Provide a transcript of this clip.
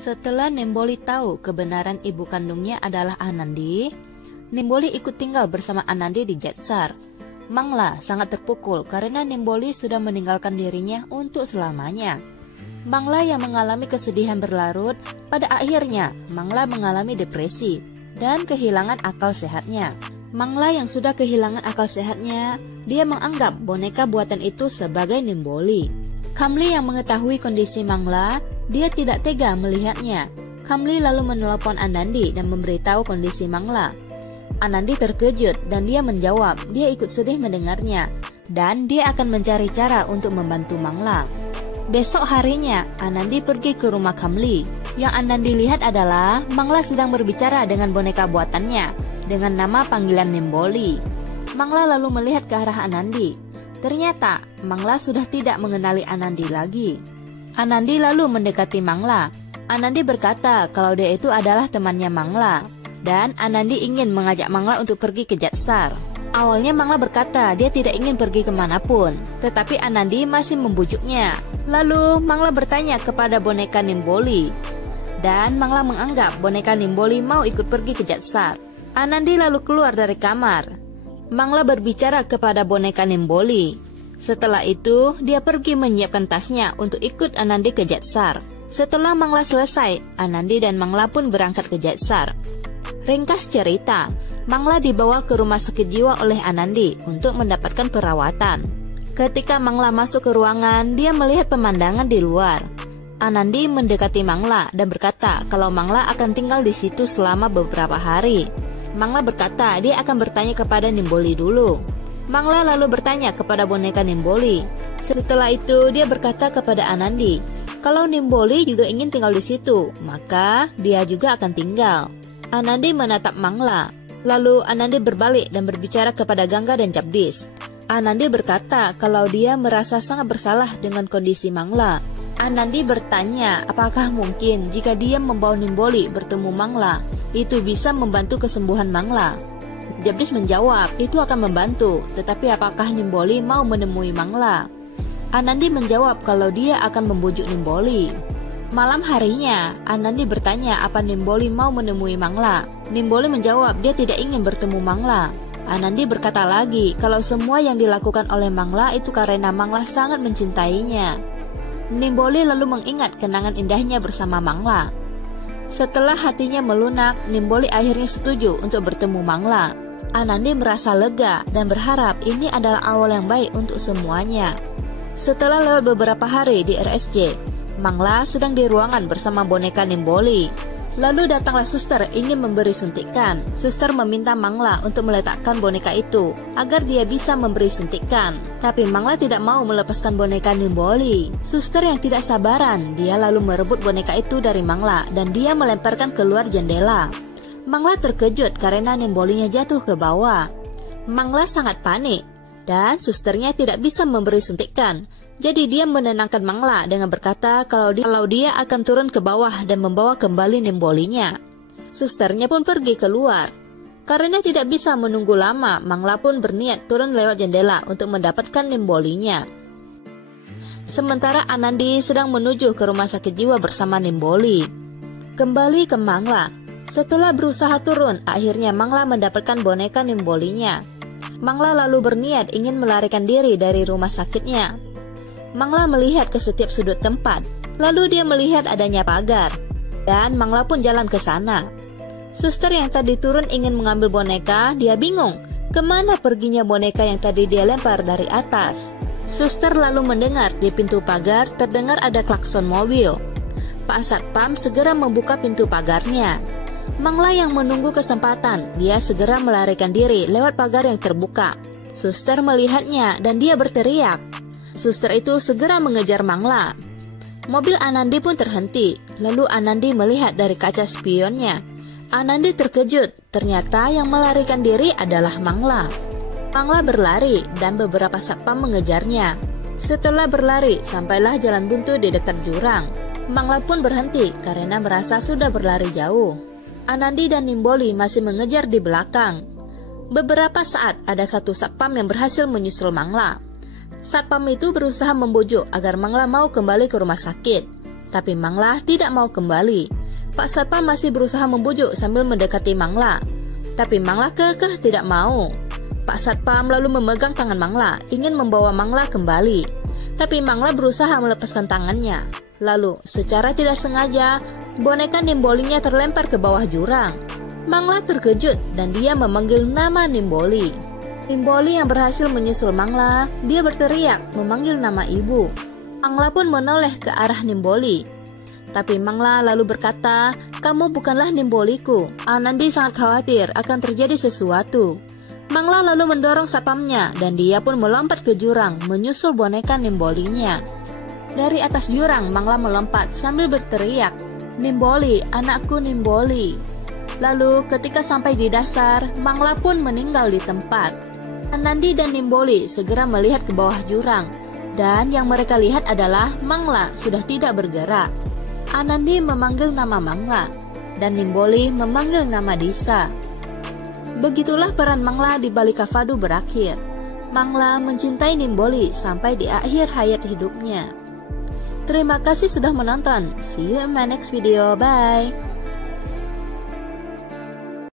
Setelah Nimboli tahu kebenaran ibu kandungnya adalah Anandi, Nimboli ikut tinggal bersama Anandi di Jetsar. Mangla sangat terpukul karena Nimboli sudah meninggalkan dirinya untuk selamanya. Mangla yang mengalami kesedihan berlarut, pada akhirnya Mangla mengalami depresi dan kehilangan akal sehatnya. Mangla yang sudah kehilangan akal sehatnya, dia menganggap boneka buatan itu sebagai Nimboli. Kamli yang mengetahui kondisi Mangla, dia tidak tega melihatnya. Kamli lalu menelpon Anandi dan memberitahu kondisi Mangla. Anandi terkejut dan dia menjawab dia ikut sedih mendengarnya dan dia akan mencari cara untuk membantu Mangla. Besok harinya, Anandi pergi ke rumah Kamli. Yang Anandi lihat adalah Mangla sedang berbicara dengan boneka buatannya dengan nama panggilan Nimboli. Mangla lalu melihat ke arah Anandi. Ternyata Mangla sudah tidak mengenali Anandi lagi. Anandi lalu mendekati Mangla. Anandi berkata kalau dia itu adalah temannya Mangla dan Anandi ingin mengajak Mangla untuk pergi ke Jetsar. Awalnya Mangla berkata dia tidak ingin pergi kemanapun, tetapi Anandi masih membujuknya. Lalu Mangla bertanya kepada boneka Nimboli dan Mangla menganggap boneka Nimboli mau ikut pergi ke Jetsar. Anandi lalu keluar dari kamar. Mangla berbicara kepada boneka Nimboli. Setelah itu, dia pergi menyiapkan tasnya untuk ikut Anandi ke Jetsar. Setelah Mangla selesai, Anandi dan Mangla pun berangkat ke Jetsar. Ringkas cerita, Mangla dibawa ke rumah sakit jiwa oleh Anandi untuk mendapatkan perawatan. Ketika Mangla masuk ke ruangan, dia melihat pemandangan di luar. Anandi mendekati Mangla dan berkata kalau Mangla akan tinggal di situ selama beberapa hari. Mangla berkata dia akan bertanya kepada Nimboli dulu. Mangla lalu bertanya kepada boneka Nimboli. Setelah itu dia berkata kepada Anandi, kalau Nimboli juga ingin tinggal di situ, maka dia juga akan tinggal. Anandi menatap Mangla. Lalu Anandi berbalik dan berbicara kepada Gangga dan Jagdish. Anandi berkata kalau dia merasa sangat bersalah dengan kondisi Mangla. Anandi bertanya apakah mungkin jika dia membawa Nimboli bertemu Mangla, itu bisa membantu kesembuhan Mangla. Jagdish menjawab itu akan membantu, tetapi apakah Nimboli mau menemui Mangla? Anandi menjawab kalau dia akan membujuk Nimboli. Malam harinya, Anandi bertanya apa Nimboli mau menemui Mangla. Nimboli menjawab dia tidak ingin bertemu Mangla. Anandi berkata lagi kalau semua yang dilakukan oleh Mangla itu karena Mangla sangat mencintainya. Nimboli lalu mengingat kenangan indahnya bersama Mangla. Setelah hatinya melunak, Nimboli akhirnya setuju untuk bertemu Mangla. Anandi merasa lega dan berharap ini adalah awal yang baik untuk semuanya. Setelah lewat beberapa hari di RSJ, Mangla sedang di ruangan bersama boneka Nimboli. Lalu datanglah suster ingin memberi suntikan. Suster meminta Mangla untuk meletakkan boneka itu agar dia bisa memberi suntikan. Tapi Mangla tidak mau melepaskan boneka Nimboli. Suster yang tidak sabaran, dia lalu merebut boneka itu dari Mangla dan dia melemparkan keluar jendela. Mangla terkejut karena Nimbolinya jatuh ke bawah. Mangla sangat panik dan susternya tidak bisa memberi suntikan. Jadi dia menenangkan Mangla dengan berkata kalau dia akan turun ke bawah dan membawa kembali Nimbolinya. Susternya pun pergi keluar. Karena tidak bisa menunggu lama, Mangla pun berniat turun lewat jendela untuk mendapatkan Nimbolinya. Sementara Anandi sedang menuju ke rumah sakit jiwa bersama Nimboli. Kembali ke Mangla. Setelah berusaha turun, akhirnya Mangla mendapatkan boneka Nimbolinya. Mangla lalu berniat ingin melarikan diri dari rumah sakitnya. Mangla melihat ke setiap sudut tempat, lalu dia melihat adanya pagar, dan Mangla pun jalan ke sana. Suster yang tadi turun ingin mengambil boneka, dia bingung, kemana perginya boneka yang tadi dia lempar dari atas. Suster lalu mendengar di pintu pagar terdengar ada klakson mobil. Pak Satpam segera membuka pintu pagarnya. Mangla yang menunggu kesempatan, dia segera melarikan diri lewat pagar yang terbuka. Suster melihatnya dan dia berteriak. Suster itu segera mengejar Mangla. Mobil Anandi pun terhenti. Lalu Anandi melihat dari kaca spionnya. Anandi terkejut. Ternyata yang melarikan diri adalah Mangla. Mangla berlari dan beberapa satpam mengejarnya. Setelah berlari, sampailah jalan buntu di dekat jurang. Mangla pun berhenti karena merasa sudah berlari jauh. Anandi dan Nimboli masih mengejar di belakang. Beberapa saat ada satu satpam yang berhasil menyusul Mangla. Satpam itu berusaha membujuk agar Mangla mau kembali ke rumah sakit. Tapi Mangla tidak mau kembali. Pak Satpam masih berusaha membujuk sambil mendekati Mangla. Tapi Mangla kekeh tidak mau. Pak Satpam lalu memegang tangan Mangla, ingin membawa Mangla kembali. Tapi Mangla berusaha melepaskan tangannya. Lalu, secara tidak sengaja, boneka Nimbolinya terlempar ke bawah jurang. Mangla terkejut dan dia memanggil nama Nimboli. Nimboli yang berhasil menyusul Mangla, dia berteriak memanggil nama ibu. Mangla pun menoleh ke arah Nimboli. Tapi Mangla lalu berkata, "Kamu bukanlah Nimboliku. Anandi sangat khawatir akan terjadi sesuatu." Mangla lalu mendorong Satpamnya dan dia pun melompat ke jurang menyusul boneka Nimbolinya. Dari atas jurang, Mangla melompat sambil berteriak, "Nimboli, anakku Nimboli." Lalu ketika sampai di dasar, Mangla pun meninggal di tempat. Anandi dan Nimboli segera melihat ke bawah jurang, dan yang mereka lihat adalah Mangla sudah tidak bergerak. Anandi memanggil nama Mangla, dan Nimboli memanggil nama Disa. Begitulah peran Mangla di balik Kavadu berakhir. Mangla mencintai Nimboli sampai di akhir hayat hidupnya. Terima kasih sudah menonton. See you in my next video. Bye.